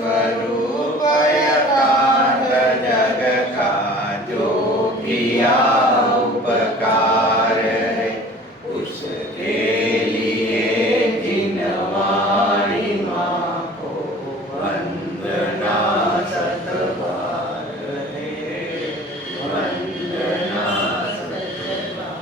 स्वरूप एकांत जग का जो किया उपकार है, उसके लिए जिन वाणी माँ को वंदना सतबार है, वंदना सतबार।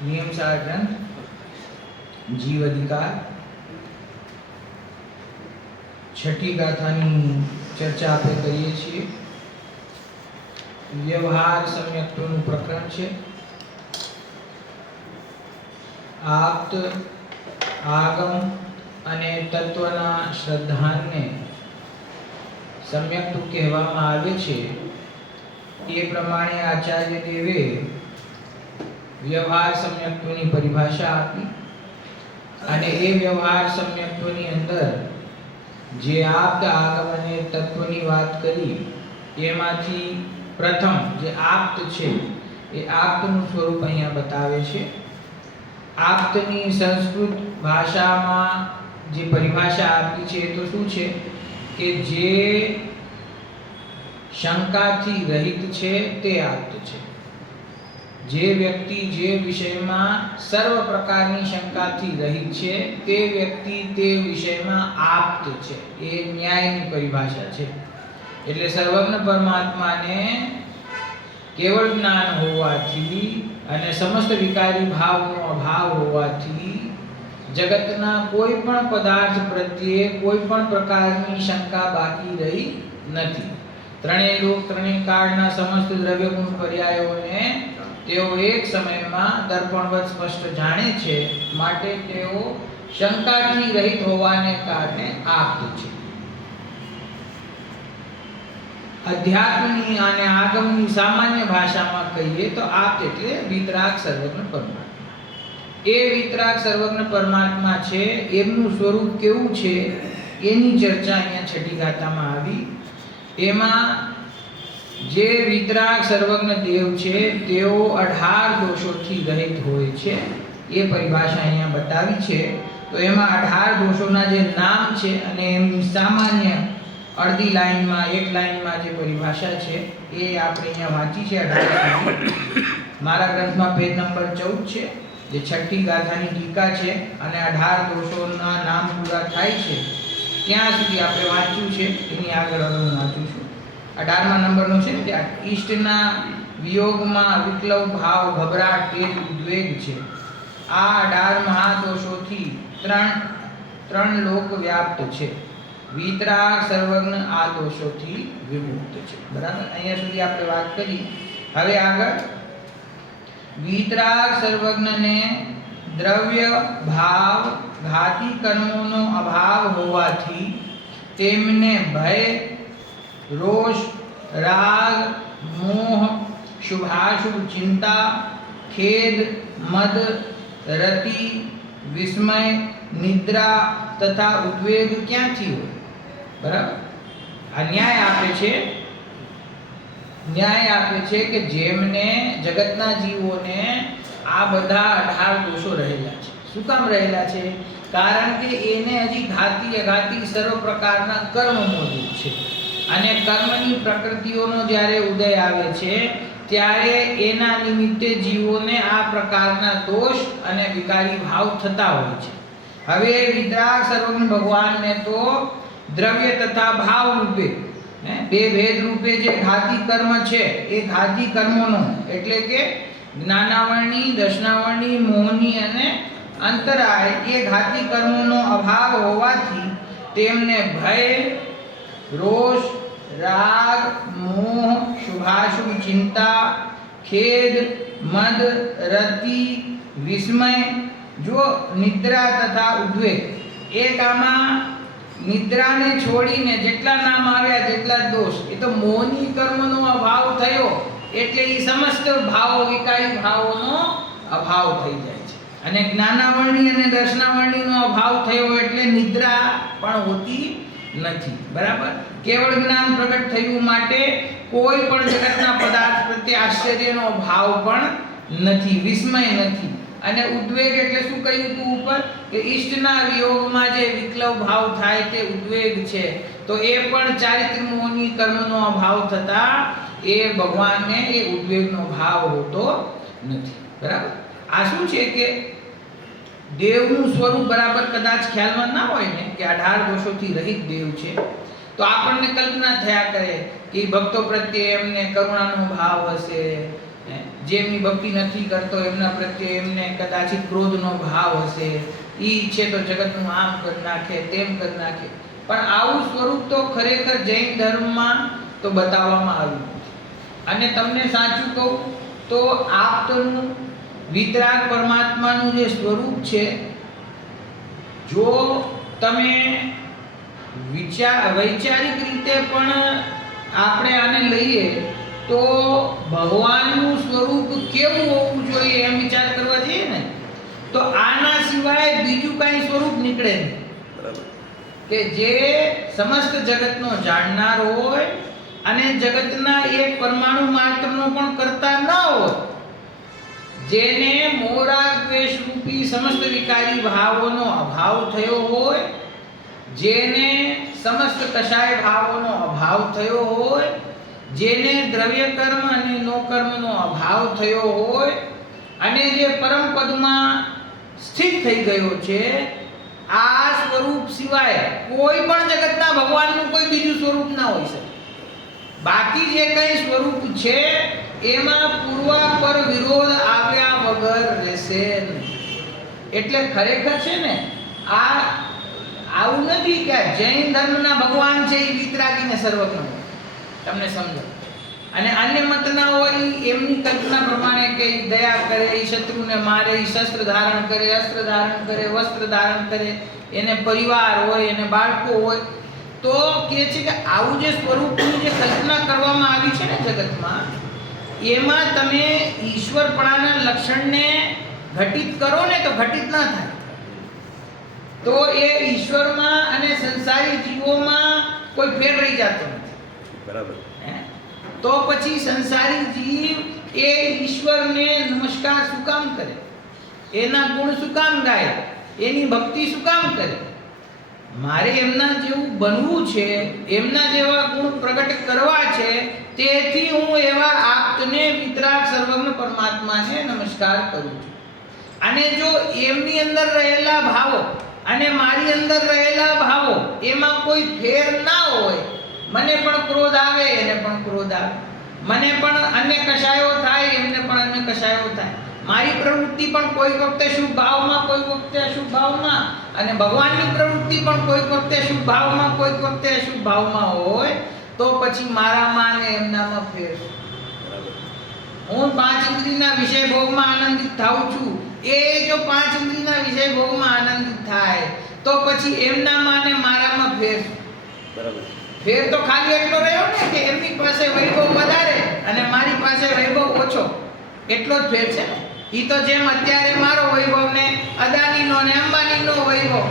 नियम सार ग्रंथ जीव अधिकार छठी गाथानी चर्चा આપણે કરીએ છીએ। વ્યવહાર સમ્યક્ત્વનું પ્રકરણ છે। આપ્ત આગમ અને તત્વના શ્રદ્ધાનને સમ્યક્ત્વ કહેવામાં આવે છે। એ પ્રમાણે આચાર્ય દેવે व्यवहार सम्यक्त्वनी परिभाषा आपी अने ए व्यवहार सम्यक्त्वनी अंदर जे आप्त आगम अने तत्वनी वात करी एमांथी प्रथम जे आप्त छे ए आप्तनुं स्वरूप अहींया बतावे छे। आप्तनी संस्कृत भाषामां जे परिभाषा आपी छे तो शुं छे के जे शंकाथी रहित छे ते आप्त छे। जे व्यक्ति जे विषय में सर्व प्रकारनी शंकाथी रहित छे ते व्यक्ति ते विषय में आप्त छे। ए न्यायनी परिभाषा छे। एटले सर्वज्ञ परमात्मा ने केवल ज्ञान होवाथी अने समस्त विकारी भावनो अभाव होवाथी जगतना कोई पण पदार्थ प्रत्ये कोई पण प्रकारनी शंका बाकी रही नथी। त्रणेय लोक त्रणेय काळना समस्त द्रव्य गुण पर्यायोने तेओ एक समय में दर्पणवत स्पष्ट जाने छे, माटे तेओ शंकाथी रहित होवाने कारणे आप्त छे। अध्यात्मनी अने आगमनी सामान्य भाषा में कहीए तो आप्त एटले वितराग सर्वज्ञ परमात्मा। ए वितराग सर्वज्ञ परमात्मा छे एमनुं स्वरूप केवुं छे एनी चर्चा अहींया छठी गाथामां आवी। एमां जे वितराग सर्वज्ञ देव छे तेओ 18 दोषोथी रहित होय छे। ए परिभाषा अहींया बतावी छे। तो एमां 18 दोषोना जे नाम छे अने एमनी सामान्य अर्धी लाइन में एक लाइन में जे परिभाषा छे ए आपणे अहींया वांची छे। 18 मारा ग्रंथ में पेज नंबर 14 छे जे छठी गाथानी टीका छे अने 18 दोषोना नाम पूरा थाय छे त्यां सुधी आपणे वांच्युं छे। एनी आगळ हवे हुं वांचुं छुं। 18 नंबर नो छे के इष्टना वियोग में विक्लव भाव घबराट तेज उद्वेग छे। आ 18 महादोषोथी त्रण लोक व्याप्त छे। वितराग सर्वज्ञ आ दोषोथी विमुक्त छे। बराबर अहींया सुधी आपणे वात करी। हवे आगळ वितराग सर्वज्ञ ने द्रव्य भाव घाती कर्मोनो अभाव होवाथी તેમને ભય, રોષ, રાગ, મોહ, શુભાશુભ ચિંતા, ખેદ, મદ, રતિ, વિસ્મય, નિદ્રા તથા ઉદ્વેગ ક્યાંથી હોય? બરાબર. આ ન્યાય આપે છે કે જેમને જગતના જીવોને આ બધા 18 દોષો રહેલા છે. શું કામ રહેલા છે? કારણ કે એને હજી ઘાતી અઘાતી સર્વ પ્રકારના કર્મ મોજૂદ છે અને કર્મની પ્રકૃતિઓનો જ્યારે ઉદય આવે છે ત્યારે એના નિમિત્તે જીવોને આ પ્રકારના દોષ અને વિકારી ભાવ થતા હોય છે. હવે વિતરાગ સર્વજ્ઞ ભગવાનને તો દ્રવ્ય તથા ભાવ રૂપે બે ભેદ રૂપે જે ઘાતી કર્મ છે એ ઘાતી કર્મોનો એટલે કે જ્ઞાનાવરણી, દર્શનાવરણી, મોહની અને અંતરાય એ ઘાતી કર્મોનો અભાવ હોવાથી તેમને ભય, રોષ, રાગ, મોહ, શુભાશુભ ચિંતા, ખેદ, મદ, રતિ, વિસ્મય, જો નિદ્રા તથા ઉદ્વેગ. એક આમાં નિદ્રાને છોડીને જેટલા નામ આવ્યા જેટલા દોષ, એ તો મોહની કર્મનો અભાવ થયો એટલે એ સમસ્ત ભાવો વિકારી ભાવોનો અભાવ થઈ જાય છે. અને જ્ઞાનાવરણી અને દર્શનાવરણીનો અભાવ થયો એટલે નિદ્રા પણ હોતી નથી. બરાબર. કેવળ જ્ઞાન પ્રગટ થયું માટે કોઈ પણ જગતના પદાર્થ પ્રત્યે આશ્ચર્યનો ભાવ પણ નથી, વિસ્મય નથી. અને ઉદ્વેગ એટલે શું કહ્યું તું ઉપર કે ઈષ્ટના વિયોગમાં જે વિકલવ ભાવ થાય તે ઉદ્વેગ છે. તો એ પણ ચારિત્ર મોહની કર્મનો અભાવ થતા એ ભગવાનને એ ઉદ્વેગનો ભાવ હોતો નથી. બરાબર. આ શું છે કે દેવનું સ્વરૂપ બરાબર કદાચ ખ્યાલમાં ના હોય ને કે 18 દોષોથી રહિત દેવ છે તો આપણને કલ્પના થયા કરે કે ભક્તો પ્રત્યે એમને કરુણાનો ભાવ હશે, જેમની ભક્તિ નથી કરતો એમના પ્રત્યે એમને કદાચ ક્રોધનો ભાવ હશે, ઈ છે તો જગતનું આમ કરી નાખે તેમ કરી નાખે. પણ આવું સ્વરૂપ તો ખરેખર જૈન ધર્મમાં તો બતાવવામાં આવ્યું નથી. અને તમને સાચું કહું તો આપનું વિતરાગ પરમાત્માનું જે સ્વરૂપ છે, જો તમે વૈચારિક રીતે પણ આપણે આને લઈએ તો ભગવાનનું સ્વરૂપ કેવું હોવું જોઈએ એમ વિચાર કરવા જઈએ ને તો આના સિવાય બીજું કાંઈ સ્વરૂપ નીકળે નહીં. કે જે સમસ્ત જગતનો જાણનાર હોય અને જગતના એક પરમાણુ માત્રનો પણ કરતા ન હોય, જેને મોરા દ્વેષ રૂપી સમસ્ત વિકારી ભાવોનો અભાવ થયો હોય, જેને સમસ્ત કષાય ભાવોનો અભાવ થયો હોય, જેને દ્રવ્ય કર્મ અને નો કર્મનો અભાવ થયો હોય અને જે પરમ પદમાં સ્થિત થઈ ગયો છે, આ સ્વરૂપ સિવાય કોઈ પણ જગતના ભગવાનનું કોઈ બીજું સ્વરૂપ ના હોઈ શકે. બાકી જે કંઈ સ્વરૂપ છે એમાં પૂર્વાપર વિરોધ આવ્યા વગર રહેશે નહીં. એટલે ખરેખર છે ને આ આવું નથી કે જૈન ધર્મના ભગવાન છે એ વિતરાગીને સર્વજ્ઞ હોય. તમને સમજો. અને અન્ય મતના હોય એમની કલ્પના પ્રમાણે કે દયા કરે, એ શત્રુને મારે, એ શસ્ત્ર ધારણ કરે, અસ્ત્ર ધારણ કરે, વસ્ત્ર ધારણ કરે, એને પરિવાર હોય, એને બાળકો હોય, તો કે છે કે આવું જે સ્વરૂપની જે કલ્પના કરવામાં આવી છે ને જગતમાં, એમાં તમે ઈશ્વરપણાના લક્ષણને ઘટિત કરો ને તો ઘટિત ના થાય. તો એ ઈશ્વરમાં અને સંસારી જીવોમાં કોઈ ફેર રહી જતો નથી. બરાબર. તો પછી સંસારી જીવ એ ઈશ્વરને નમસ્કાર શું કામ કરે, એના ગુણ શું કામ ગાય, એની ભક્તિ શું કામ કરે? મારે એમના જેવું બનવું છે, એમના જેવા ગુણ પ્રગટ કરવા છે, તેથી હું એવા આપને વિતરાગ સર્વજ્ઞ પરમાત્માને નમસ્કાર કરું છું. અને જો એમની અંદર રહેલા ભાવો અને મારી અંદર રહેલા ભાવો એમાં કોઈ ફેર ના હોય, મને પણ ક્રોધ આવે એને પણ ક્રોધ આવે, મને પણ અન્ય કશાયો થાય એમને પણ અન્ય કશાયો થાય, મારી પ્રવૃત્તિ પણ કોઈ વખતે શુભ ભાવમાં કોઈ વખતે અશુભ ભાવમાં, અને ભગવાનની પ્રવૃત્તિ પણ કોઈ વખતે શુભ ભાવમાં કોઈ વખતે અશુભ ભાવમાં હોય, તો પછી મારામાં અને એમનામાં ફેર. હું 5 ઇન્દ્રિયના વિષય ભોગમાં આનંદિત થાઉં છું, એ જો 5 ઇન્દ્રિયના વિષય ભોગમાં આનંદિત થાય તો પછી એમનામાં અને મારામાં ફેર. બરાબર. ફેર તો ખાલી એટલો રહ્યો ને કે એમની પાસે વૈભવ વધારે અને મારી પાસે વૈભવ ઓછો, એટલો જ ફેર છે ને. ઈ તો જેમ અત્યારે મારો વૈભવ ને અદાનીનો ને અંબાનીનો વૈભવ,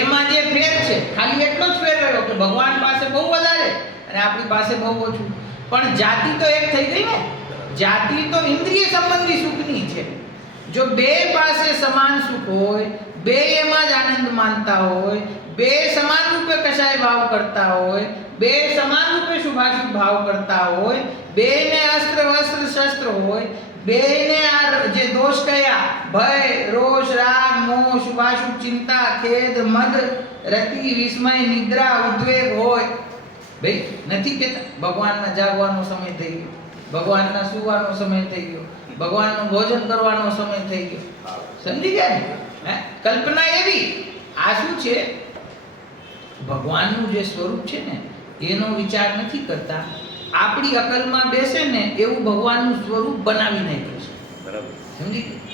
એમાં જે ફેર છે ખાલી એટલો જ ફેર રહ્યો કે ભગવાન પાસે બહુ વધારે અને આપણી પાસે બહુ ઓછું. પણ જાતિ તો એક થઈ ગઈ ને. જાતિ તો ઇન્દ્રિય સંબંધી સુખની છે. જો બે પાસે સમાન સુખ હોય, બે એમાં જ આનંદ માનતા હોય, બે સમાન રૂપે કશાય ભાવ કરતા હોય, બે સમાન રૂપે શુભાશુભ ભાવ કરતા હોય, બે ને અસ્ત્ર વસ્ત્ર શસ્ત્ર હોય, બે ને આ જે દોષ કયા ભય રોષ રાગ મોહ શુભાશુભ ચિંતા ખેદ મદ રતિ વિસ્મય નિદ્રા ઉદ્વેગ હોય. ભાઈ નથી કેતા ભગવાનના જાગવાનો સમય થઈ ગયો, ભગવાનના સુવાનો સમય થઈ ગયો, ભગવાનનું ભોજન કરવાનો સમય થઈ ગયો. સમજી ગયા ને? કલ્પના એવી. આ શું છે? ભગવાનનું જે સ્વરૂપ છે ને એનો વિચાર નથી કરતા. આપણી અકલમાં બેસે ને એવું ભગવાનનું સ્વરૂપ બનાવી નાખ્યું છે. બરાબર. સમજી ગયા?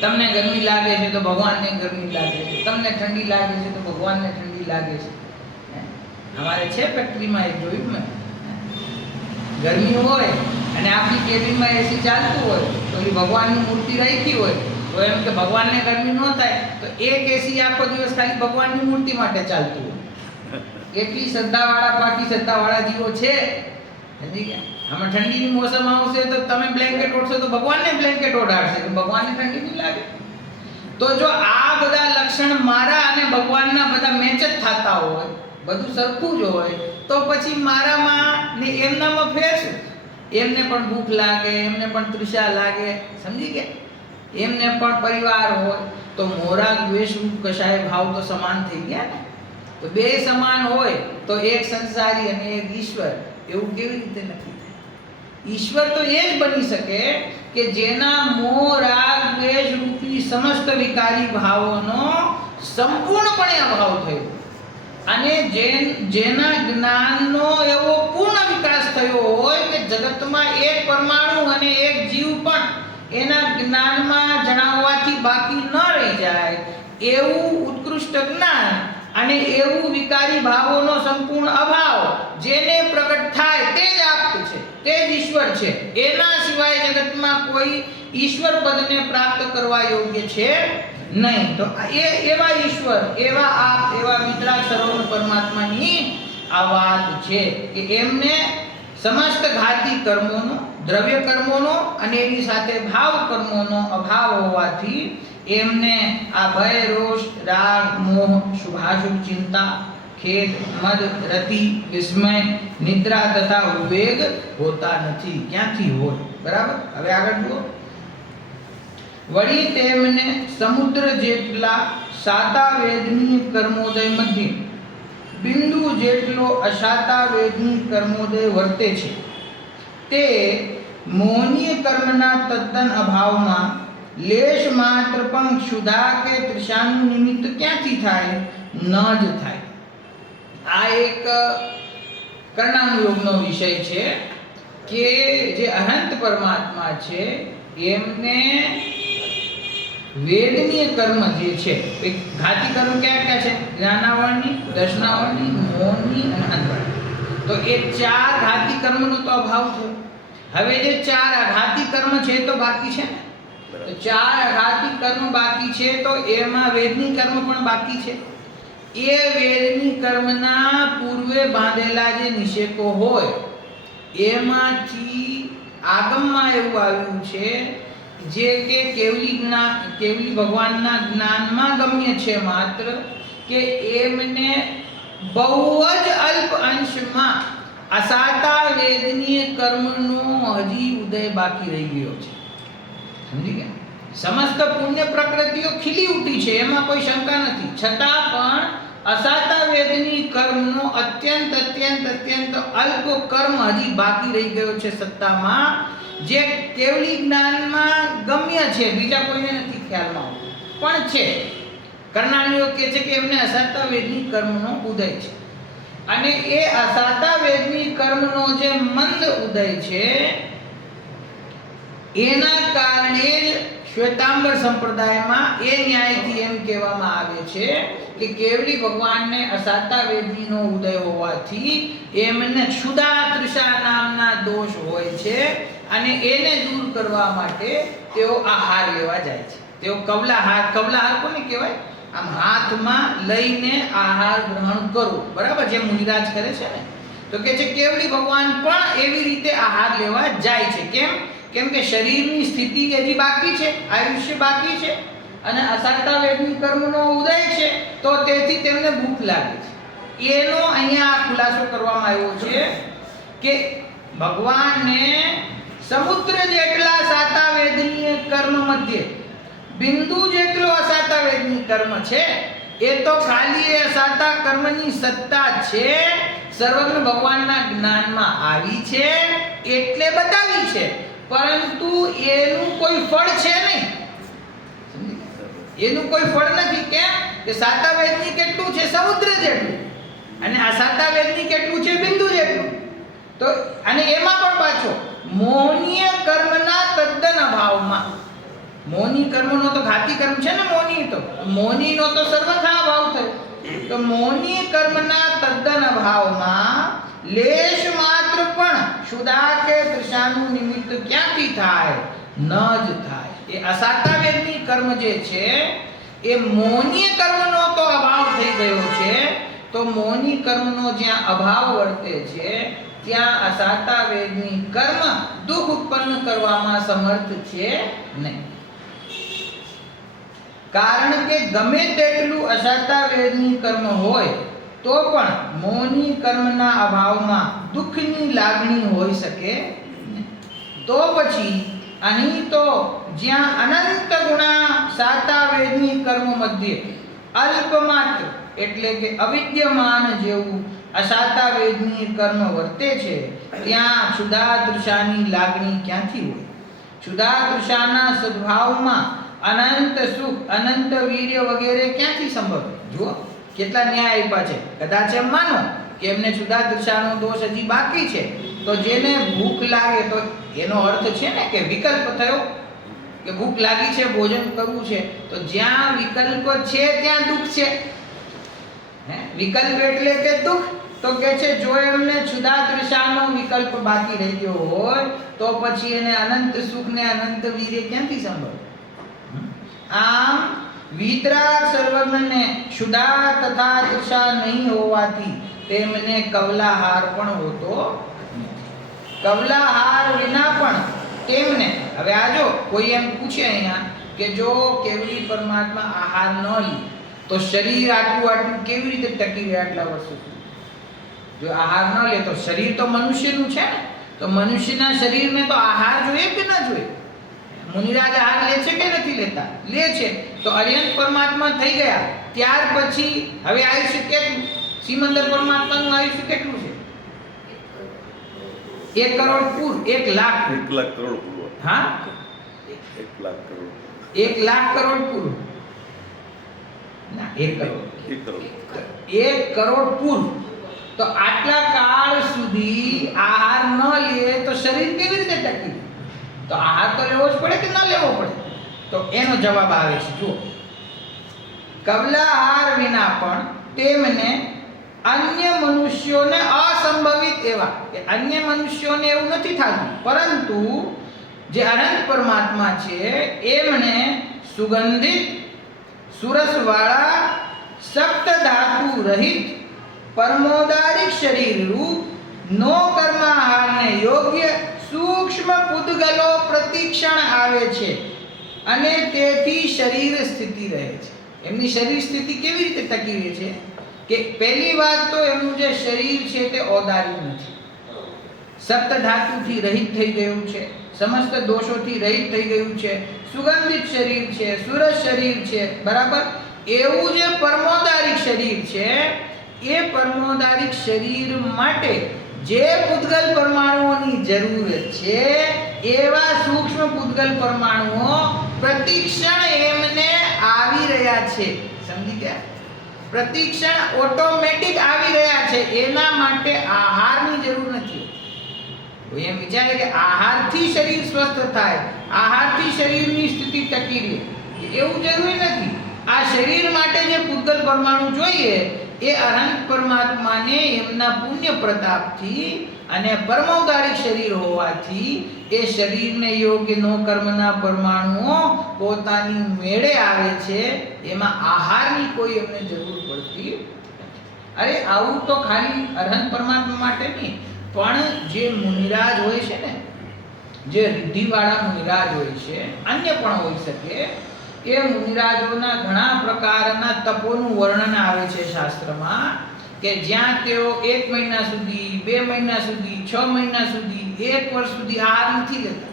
તમને ગરમી લાગે છે તો ભગવાનને ગરમી લાગે છે, તમને ઠંડી લાગે છે તો ભગવાનને ઠંડી લાગે છે. અમારે છે ફેક્ટરીમાં એક જોયું મેં, ગરમી હોય અને આપણી કેબિનમાં એસી ચાલતું હોય તો એ ભગવાનની મૂર્તિ રાખી હોય તો એમ કે ભગવાનને ગરમી ન થાય તો એક એસી આખો દિવસ ખાલી ભગવાનની મૂર્તિ માટે ચાલતું હોય. એટલી શ્રદ્ધાવાળા પાકી શ્રદ્ધાવાળા જીવો છે. સમજી ગયા? આમાં ઠંડીની મોસમ આવશે તો તમે બ્લેન્કેટ ઓઢશો તો ભગવાનને બ્લેન્કેટ ઓઢાડશે, ભગવાનને ઠંડી નહીં લાગે. તો જો આ બધા લક્ષણ મારા અને ભગવાનના બધા મેચ જ થતા હોય, બધું સરખું જ હોય, તો પછી મારામાં ને એમનામાં ફેર શું? એમને પણ ભૂખ લાગે, એમને પણ તૃષા લાગે. સમજી ગયા? એમને પણ પરિવાર હોય તો મોરા દ્વેષ કશાય ભાવ તો સમાન થઈ ગયા ને. તો બે સમાન હોય તો એક સંસારી અને એક ઈશ્વર, એવું કેવી રીતે નથી થાય? ઈશ્વર તો એ જ બની શકે કે જેના મોહ રાગ દ્વેષ રૂપી સમસ્ત વિકારી ભાવોનો સંપૂર્ણપણે અભાવ થયો અને જેના જ્ઞાનનો એવો પૂર્ણ વિકાસ થયો હોય કે જગતમાં એક પરમાણુ અને એક જીવ પણ એના જ્ઞાનમાં જણાવવાથી બાકી ન રહી જાય એવું ઉત્કૃષ્ટ જ્ઞાન અને એવું વિકારી ભાવોનો સંપૂર્ણ અભાવ જેને પ્રગટ થાય તે જ આપ છે, તે જ ઈશ્વર છે. એના સિવાય જગતમાં કોઈ ઈશ્વર પદને પ્રાપ્ત કરવા યોગ્ય છે નહીં. તો એવા ઈશ્વર, એવા આપ, એવા વિતરાગ સર્વનો પરમાત્માની આ વાત છે કે એમને સમસ્ત ઘાતી કર્મોનો, દ્રવ્ય કર્મોનો અને એની સાથે ભાવ કર્મોનો અભાવ હોવાથી એમને આ ભય રોષ રાગ મોહ શુભાશુભ ચિંતા ખેદ મદ રતિ વિસ્મય નિદ્રા તથા ઉદ્વેગ હોતા નથી. ક્યાંથી હોય? બરાબર. હવે આગળ જુઓ. વળી તેમને સમુદ્ર જેટલા સાતા વેદની કર્મોદય મધ્ય બિંદુ જેટલો અશાતા વેદની કર્મોદય વર્તે છે. તે મોહનીય કર્મના તદ્દન અભાવમાં લેશ માત્ર પણ ક્ષુધા કે તૃષાનું નિમિત્ત ક્યાંથી થાય? ન જ થાય. આ એક કર્ણાનુયોગનો વિષય છે કે જે અનંત પરમાત્મા છે એમને વેદનીય કર્મ જે છે, ઘાતી કર્મ કયા કયા છે? જ્ઞાનાવરણી, દર્શનાવરણી, મોહની અને અંતવરણી. તો એ ચાર ઘાતી કર્મનો તો અભાવ થયો. હવે જે ચાર અઘાતી કર્મ છે તો બાકી છે ને. તો ચાર અઘાતી કર્મ બાકી છે તો એમાં વેદની કર્મ પણ બાકી છે. એ વેદની કર્મના પૂર્વે બાંધેલા જે નિષેકો હોય એમાંથી આગમમાં એવું આવ્યું છે જે કે કેવલી ભગવાનના જ્ઞાનમાં ગમ્ય છે માત્ર કે એમને બહુ જ અલ્પ અંશમાં અસાતા વેદનીય કર્મનો હજી ઉદય બાકી રહી ગયો છે. સમજી ગયા? સમસ્ત પુણ્ય પ્રકૃતિઓ ખીલી ઉઠી છે, એમાં કોઈ શંકા નથી. છતાં પણ અસાતા વેદની કર્મનો અત્યંત અત્યંત અત્યંત અલ્પ કર્મ હજી બાકી રહી ગયો છે સત્તામાં, જે કેવલી જ્ઞાનમાં ગમ્ય છે, બીજા કોઈને નથી ખ્યાલમાં પણ છે. કર્ણાનુયોગ કહે છે કે એમને અસાતા વેદની કર્મનો ઉદય છે અને એ અસાતા વેદની કર્મનો જે મંદ ઉદય છે એના કારણે જ શ્વેતાંબર સંપ્રદાયમાં એ ન્યાયથી એમ કહેવામાં આવે છે કે કેવલી ભગવાનને અસાતા વેદીનો ઉદય હોવાથી એમને ક્ષુધા તૃષા નામના દોષ હોય છે અને એને દૂર કરવા માટે તેઓ આહાર લેવા જાય છે. તેઓ કવલાહાર કોને કહેવાય? આમ હાથમાં લઈને આહાર ગ્રહણ કરો, બરાબર, જે મુનિરાજ કરે છે ને. તો કે છે કેવલી ભગવાન પણ એવી રીતે આહાર લેવા જાય છે. કેમ કે શરીરની સ્થિતિ હજી બાકી છે, આયુષ્ય બાકી છે અને અસાતા વેદની કર્મનો ઉદય છે, તો તેથી તેમને ભૂખ લાગે છે. એનો અહીંયા ખુલાસો કરવામાં આવ્યો છે કે ભગવાનને સમુદ્ર જેટલા સાતા વેદની કર્મ મધ્ય બિંદુ જેટલો અસાતા વેદની કર્મ છે, એ તો ખાલી એ અસાતા કર્મની સત્તા છે, સર્વજ્ઞ ભગવાનના જ્ઞાનમાં આવી છે એટલે બતાવી છે, પરંતુ એનું કોઈ ફળ છે નહીં. એનું કોઈ ફળ નથી. કેમ કે સાતા વેદની કેટલું છે? સમુદ્ર જેટલું. અને આ સાતા વેદની કેટલું છે? બિંદુ જેટલું. તો અને એમાં પણ પાછો મોહનીય કર્મના તદ્દન અભાવમાં. મોહની કર્મનો તો ઘાતી કર્મ છે ને, મોહનીનો તો સર્વથા અભાવ થયો. તો મોહની કર્મના તદ્દન અભાવમાં લેશ માત્ર પણ ક્ષુધા કે તૃષાનું નિમિત્ત ક્યાંથી થાય? ન જ થાય. એ અસાતા વેદની કર્મ જે છે એ મોહની કર્મનો તો અભાવ થઈ ગયો છે. તો મોહની કર્મનો જ્યાં અભાવ વર્તે છે ત્યાં અસાતા વેદની કર્મ દુઃખ ઉત્પન્ન કરવામાં સમર્થ છે નહીં. કારણ કે ગમે તેટલું અસાતા વેદની કર્મ હોય તો પણ મોહની કર્મના અભાવમાં દુઃખની લાગણી હોઈ શકે નહીં. તો પછી અહીં તો જ્યાં અનંત ગુણા સાતા વેદની કર્મ મધ્ય અલ્પમાત્ર એટલે કે અવિદ્યમાન જેવું અસાતા વેદની કર્મ વર્તે છે, ત્યાં ક્ષુધા તૃષાની લાગણી ક્યાંથી હોય? ક્ષુધા તૃષાના સદ્ભાવમાં અનંત સુખ, અનંત વીર્ય વગેરે ક્યાંથી સંભવે? જુઓ કેટલા ન્યાય આપ્યા છે. કદાચ એમ માનો કે એમને ક્ષુધા તૃષાનો દોષ હજી બાકી છે, તો જેને ભૂખ લાગે, તો એનો અર્થ છે ને કે વિકલ્પ થયો કે ભૂખ લાગી છે, ભોજન કરવું છે. તો જ્યાં વિકલ્પ છે ત્યાં દુઃખ છે. વિકલ્પ એટલે કે દુઃખ. તો કે છે જો એમને ક્ષુધા તૃષાનો વિકલ્પ બાકી રહી ગયો હોય તો પછી એને અનંત સુખ ને અનંત વીર્ય ક્યાંથી સંભવે? આમ વિતરાગ સર્વજ્ઞને ક્ષુધા તથા તૃષા નહીં હોવાથી તેમને કવલાહાર પણ હોતો. કવલાહાર વિના પણ તેમને, હવે આજો કોઈ એમ પૂછે અહીંયા કે જો કેવલી પરમાત્મા આહાર ન લે તો શરીર આટલું કેવી રીતે ટકી રહે આટલા વર્ષો સુધી? જો આહાર ન લે તો શરીર તો મનુષ્યનું છે ને, તો મનુષ્યના શરીરને તો આહાર જોઈએ કે ન જોઈએ? મુનિરાજ આહાર લે છે કે નથી લેતા? લે છે. તો અર્યંત પરમાત્મા થઈ ગયા ત્યાર પછી હવે આયુષ્ય કેટલું? સિમંદર પરમાત્માનું આયુષ્ય કેટલું છે? 1 કરોડ પૂર, 1 લાખ કરોડ પૂરો. હા, 1 લાખ કરોડ. 1 લાખ કરોડ પૂર ના, 1 કરોડ. 1 કરોડ પૂર. તો આટલા કાળ સુધી આહાર ન લે તો શરીર કેવી રીતે ટકી? તો આહાર તો લેવો જ પડે કે ન લેવો પડે? તો એનો જવાબ આવે છે. જુઓ, કવલાહાર વિના પણ તેમને અન્ય મનુષ્યોને અસંભવિત એવા, કે અન્ય મનુષ્યોને એવું નથી થતું, પરંતુ જે અનંત પરમાત્મા છે એમને સુગંધિત સુરસવાળા સપ્ત ધાતુ રહિત પરમોદારિક શરીર રૂપ નો કર્માહારને યોગ્ય સૂક્ષ્મ પૂદગલો પ્રતિક્ષણ આવે છે અને તેથી શરીર સ્થિતિ રહે છે. એમની શરીર સ્થિતિ કેવી રીતે ટકી રહે છે? કે પહેલી વાત તો એમનું જે શરીર છે તે ઓદાર્યું નથી, સપ્ત ધાતુથી રહિત થઈ ગયું છે, સમસ્ત દોષોથી રહિત થઈ ગયું છે, સુગંધિત શરીર છે, સુરસ શરીર છે, બરાબર. એવું જે પરમોદારિક શરીર છે એ પરમોદારિક શરીર માટે જે પૂદગલ પરમાણુઓની જરૂર છે એવા સૂક્ષ્મ પૂદગલ પરમાણુઓ પ્રતિક્ષણ એમને આવી રહ્યા છે. સમજી ગયા? પ્રતિક્ષણ ઓટોમેટિક આવી રહ્યા છે. એના માટે આહારની જરૂર નથી. કોઈ એમ વિચારે કે આહારથી શરીર સ્વસ્થ થાય, આહારથી શરીરની સ્થિતિ ટકી રહે એવું જરૂરી નથી. આ શરીર માટે જે પૂતગલ પરમાણુ જોઈએ એ અનંત પરમાત્માને એમના પુણ્ય પ્રતાપથી અને પરમૌદારિક શરીર હોવાથી એ શરીરને યોગ્ય નો કર્મના પરમાણુઓ પોતાની મેળે આવે છે. એમાં આહારની કોઈ એમને જરૂર પડતી નથી. અરે આવું તો ખાલી અનંત પરમાત્મા માટે નહીં, પણ જે મુનિરાજ હોય છે ને, જે રિદ્ધિવાળા મુનિરાજ હોય છે, અન્ય પણ હોઈ શકે, એ મુનિરાજોના ઘણા પ્રકારના તપોનું વર્ણન આવે છે શાસ્ત્રમાં કે જ્યાં તેઓ 1 મહિના સુધી, 2 મહિના સુધી, 6 મહિના સુધી, 1 વર્ષ સુધી આહાર નથી લેતા.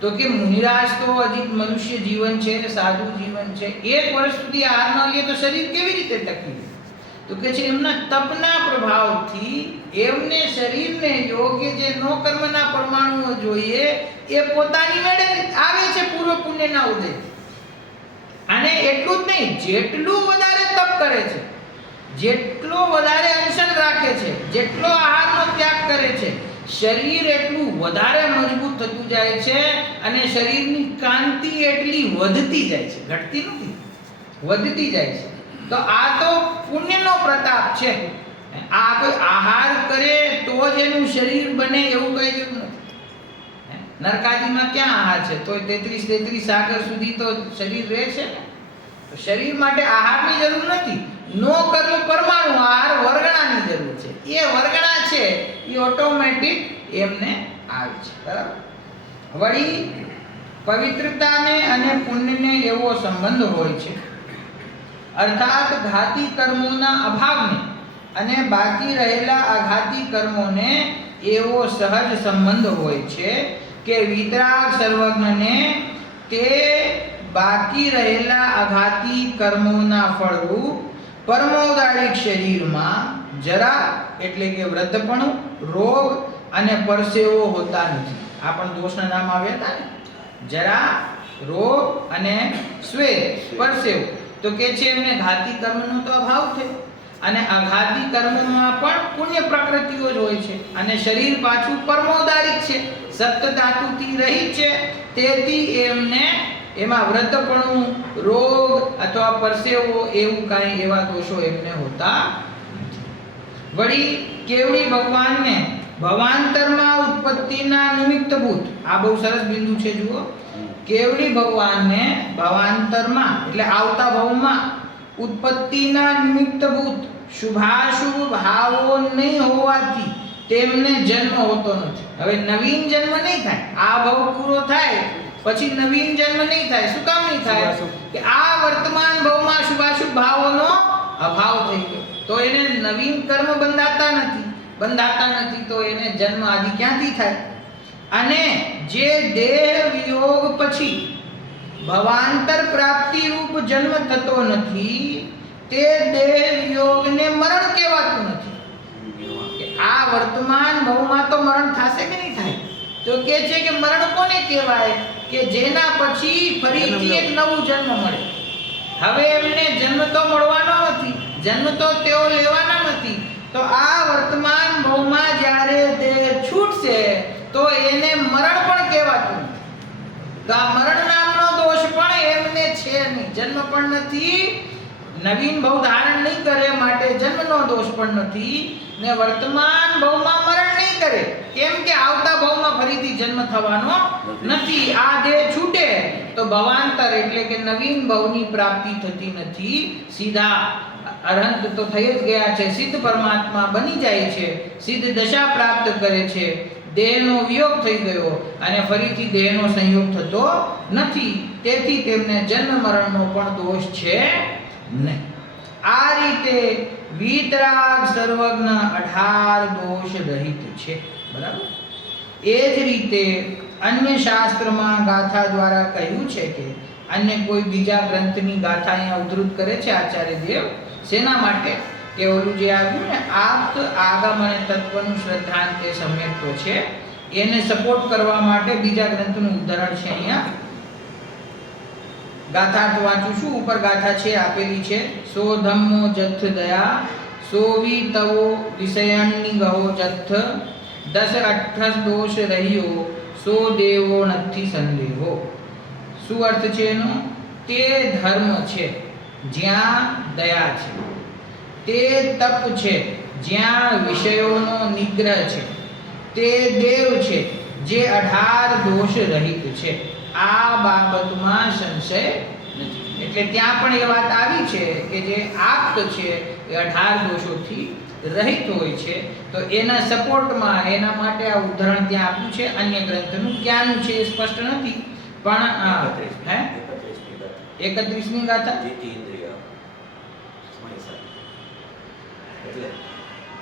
તો કે મુનિરાજ તો હજી મનુષ્ય જીવન છે, સાધુ જીવન છે, 1 વર્ષ સુધી આહાર ન લે તો શરીર કેવી રીતે ટકી રહે? તો કે છે એમના તપના પ્રભાવથી એમને શરીરને યોગ્ય જે નો કર્મના પરમાણુઓ જોઈએ એ પોતાની મેળે આવે છે પૂર્વ પુણ્યના ઉદય. અને એટલું જ નહીં, જેટલું વધારે તપ કરે છે, જેટલો વધારે અનશન રાખે છે, જેટલો આહારનો ત્યાગ કરે છે, શરીર એટલું વધારે મજબૂત થતું જાય છે અને શરીરની કાંતિ એટલી વધતી જાય છે, ઘટતી નથી, વધતી જાય છે. તો આ તો પુણ્યનો પ્રતાપ છે. આ કોઈ આહાર કરે તો જ એનું શરીર બને એવું કઈ જરૂર નથી. નરકાદીમાં ક્યાં આહાર છે? તો 33 સાગર સુધી તો શરીર રહે છે ને. તો શરીર માટે આહારની જરૂર નથી. નો કર્મ પરમાણુ આહાર વર્ગણાની જરૂર છે. એ વર્ગણા છે એ ઓટોમેટિક એમને આવે છે. બરાબર. વળી પવિત્રતાને અને પુણ્યને એવો સંબંધ હોય છે, અર્થાત ઘાતી કર્મોના અભાવને અને બાકી રહેલા આઘાતી કર્મોને એવો સહજ સંબંધ હોય છે કે વિતરાગ સર્વજ્ઞને તે બાકી રહેલા આઘાતી કર્મોના ફળરૂપ પરમૌદારિક શરીરમાં જરા એટલે કે વૃદ્ધપણું, રોગ અને પરસેવો હોતા નથી. આ પણ દોષના નામ આવ્યા હતા ને, જરા, રોગ અને શ્વેત, પરસેવો. તો કે છે એમને ઘાતી કર્મનો તો અભાવ થયો અને અઘાતી કર્મોમાં પણ પુણ્ય પ્રકૃતિઓ જ હોય છે અને શરીર પાછું પરમૌદારિક છે, સપ્ત ધાતુથી રહિત છે. તેથી એમને એમાં વૃદ્ધપણું, રોગ અથવા પરસેવો એવું કાંઈ એવા દોષો એમને હોતા નથી. વળી કેવડી ભગવાનને ભવાંતરમાં ઉત્પત્તિના નિમિત્તભૂત, આ બહુ સરસ બિંદુ છે જુઓ, કેવડી ભગવાનને ભવાંતરમાં એટલે આવતા ભવમાં ઉત્પત્તિના નિમિત્તભૂત શુભાશુભ ભાવો નહીં હોવાથી તેમને જન્મ હોતો નથી. હવે નવીન જન્મ નહીં થાય, આ ભવ પૂરો થાય પછી નવીન જન્મ નહીં થાય. શું કામ નહીં થાય? કે આ વર્તમાન ભવમાં શુભાશુભ ભાવોનો અભાવ થઈ ગયો, તો એને નવીન કર્મ બંધાતા નથી, તો એને જન્મ આદિ ક્યાંથી થાય? અને જે દેહ વિયોગ પછી ભવાંતર પ્રાપ્તિ રૂપ જન્મ થતો નથી તે દેહ વિયોગને મરણ કહેવાતું નથી. કે આ વર્તમાન ભવમાં તો મરણ થશે કે નહીં થાય? તો કે છે કે મરણ કોને કહેવાય? કે જેના પછી ફરીથી એક નવું જન્મ મળે. હવે એમને જન્મ તો મળવાનો નથી, જન્મ તો તેઓ લેવાના નથી. તો આ વર્તમાન ભવમાં જ્યારે દેહ છૂટશે તો એને મરણ પણ કહેવાતું નથી. તો આ મરણ નામનો દોષ પણ એમને છે નહીં, જન્મ પણ નથી, નવીન ભવ ધારણ નહીં કરે માટે જન્મનો દોષ પણ નથી, ને વર્તમાન ભવમાં મરણ નહીં કરે, કેમ કે આવતા ભવમાં ફરીથી જન્મ થવાનો નથી. આ દેહ છૂટે તો ભવાંતર એટલે કે નવીન ભવની પ્રાપ્તિ થતી નથી, સીધા અરહંત તો થઈ જ ગયા છે, સિદ્ધ પરમાત્મા બની જાય છે, સિદ્ધ દશા પ્રાપ્ત કરે છે. દેહનો વિયોગ થઈ ગયો અને ફરીથી દેહનો સંયોગ થતો નથી, તેથી તેમને જન્મ મરણનો પણ દોષ છે નહીં. આ રીતે વીતરાગ સર્વજ્ઞ 18 દોષ રહિત છે. બરાબર. એ જ રીતે અન્ય શાસ્ત્રમાં ગાથા દ્વારા કહ્યું છે કે અન્ય કોઈ બીજા ગ્રંથની ગાથા અહીંયા ઉદ્ધૃત કરે છે આચાર્ય દેવ. શેના માટે? કે ઓલું જે આવ્યું ને આપ્ત આગમ અને તત્વનું શ્રદ્ધાંત એ સમ્યક તો છે, એને સપોર્ટ કરવા માટે બીજા ગ્રંથનું ઉદાહરણ છે. અહીંયા ગાથાર્થ વાંચું છું. ઉપર ગાથા છે આપેલી છે. સો ધમ્મો જથ દયા સોવી તવો વિષયણની ગહો જથ 10 18 દોષ રહ્યો સો દેવો નથી સંદેહો. શું અર્થ છે એનો? તે ધર્મ છે જ્યાં દયા છે, તે તપ છે જ્યાં વિષયોનો નિગ્રહ છે, તે દેવ છે જે 18 દોષ રહિત છે. આ બાબતમાં સંશય નથી. એટલે ત્યાં પણ એ વાત આવી છે કે જે આપ્ત છે એ 18 દોષોથી રહિત હોય છે. તો એના સપોર્ટમાં એના માટે આ ઉદાહરણ ત્યાં આપ્યું છે. અન્ય ગ્રંથનું ક્યાંનું છે એ સ્પષ્ટ નથી, પણ હે 31મી ગાથા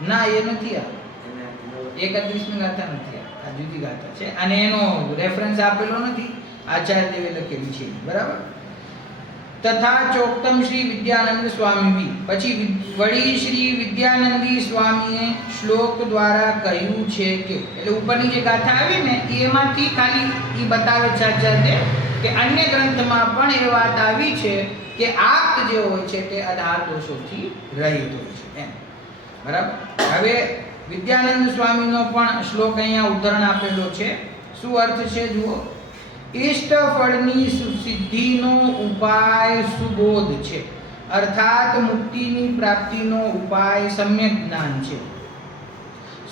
ના એ નથી. આ 31મી ગાથા નથી, આ જુદી ગાથા છે અને એનો રેફરન્સ આપેલો નથી. આચાર્ય દેવે લખેલી છે, બરાબર. તથા ચોક્તમ શ્રી વિદ્યાનંદ સ્વામી. પછી વળી શ્રી વિદ્યાનંદી સ્વામીએ શ્લોક દ્વારા કહ્યું છે કે, એટલે ઉપરની જે ગાથા આવી ને એમાંથી ખાલી એ બતાવે છે આચાર્ય કે અન્ય ગ્રંથમાં પણ એ વાત આવી છે કે આપ્ત જે હોય છે તે 18 દોષોથી રહિત હોય છે એમ, બરાબર. હવે વિદ્યાનંદ સ્વામીનો પણ શ્લોક અહીંયા ઉદાહરણ આપેલો છે. શું અર્થ છે જુઓ. ઇષ્ટ ફળની સિદ્ધિનો ઉપાય સુબોધ છે, અર્થાત મુક્તિની પ્રાપ્તિનો ઉપાય સમ્યક જ્ઞાન છે.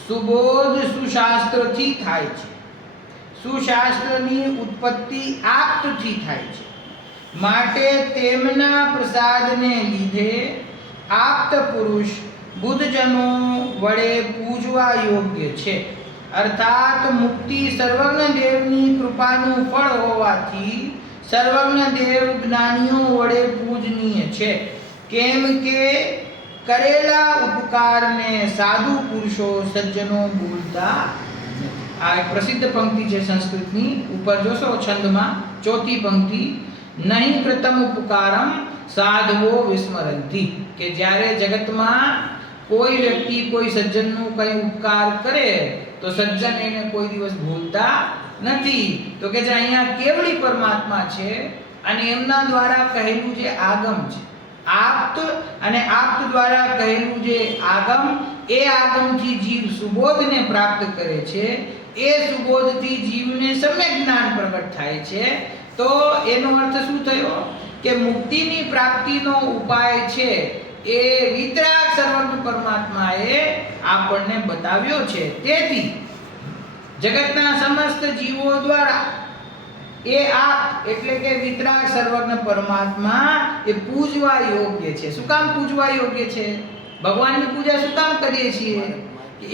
સુબોધ સુશાસ્ત્રથી થાય છે. સુશાસ્ત્રની ઉત્પત્તિ આપ્તથી થાય છે. માટે તેમના પ્રસાદને લીધે આપ્ત પુરુષ બુદ્ધજનો વડે પૂજવા યોગ્ય છે. અર્થાત મુક્તિ સર્વજ્ઞ દેવની કૃપાનું ફળ હોવાથી સર્વજ્ઞ દેવ જ્ઞાનીઓ વડે પૂજનીય છે. કેમ કે કરેલા ઉપકારને સાધુ પુરુષો સજ્જનો ભૂલતા નથી. આ એક પ્રસિદ્ધ પંક્તિ છે સંસ્કૃતની. ઉપર જોશો છંદમાં ચોથી પંક્તિ, નહીં કૃતમ ઉપકારમ સાધવો વિસ્મરંતિ. કે જ્યારે જગતમાં કોઈ વ્યક્તિ કોઈ સજ્જનનું કંઈ ઉપકાર કરે તો સજ્જન એને કોઈ દિવસ ભૂલતા નથી. તો કે જે અહીંયા કેવળી પરમાત્મા છે અને એમના દ્વારા કહેલું જે આગમ છે આપ્ત, અને આપ્ત દ્વારા કહેલું જે આગમ, એ આગમથી જીવ સુબોધને પ્રાપ્ત કરે છે. એ સુબોધથી જીવને સમ્યક જ્ઞાન પ્રગટ થાય છે. તો એનો અર્થ શું થયો કે મુક્તિની પ્રાપ્તિનો ઉપાય છે એ વિતરાગ સર્વજ્ઞ પરમાત્માએ આપણને બતાવ્યો છે. તેથી જગતના સમસ્ત જીવો દ્વારા એ આપ એટલે કે વિતરાગ સર્વજ્ઞ પરમાત્મા એ પૂજવા યોગ્ય છે. શું કામ પૂજવા યોગ્ય છે? ભગવાનની પૂજા શું કામ કરીએ છીએ?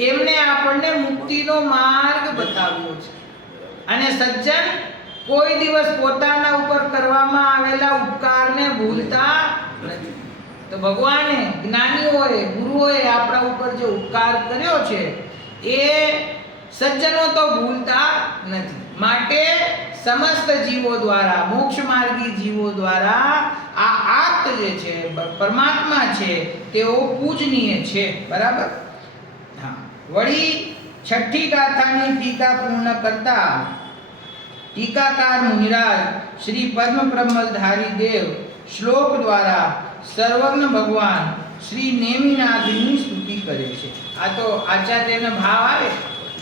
એમને આપણને મુક્તિનો માર્ગ બતાવ્યો છે. અને સજ્જન કોઈ દિવસ પોતાના ઉપર કરવામાં આવેલા ઉપકારને ભૂલતા નથી. તો ભગવાને, જ્ઞાનીઓએ, ગુરુઓએ આપણા ઉપર જે ઉપકાર કર્યો છે એ સજ્જનો તો ભૂલતા નથી. માટે સમસ્ત જીવો દ્વારા, મોક્ષ માર્ગી જીવો દ્વારા આ આપ્ત જે છે પરમાત્મા છે તેઓ પૂજનીય છે, બરાબર. હા, વળી છઠ્ઠી ગાથાની ટીકા પૂર્ણ કરતા ટીકાકાર મુનિરાજ શ્રી પદ્મ બ્રહ્મધારી દેવ શ્લોક દ્વારા સર્વજ્ઞ ભગવાન શ્રી નેમિનાથની સ્તુતિ કરે છે. આ તો આચાર્યનો ભાવ આવે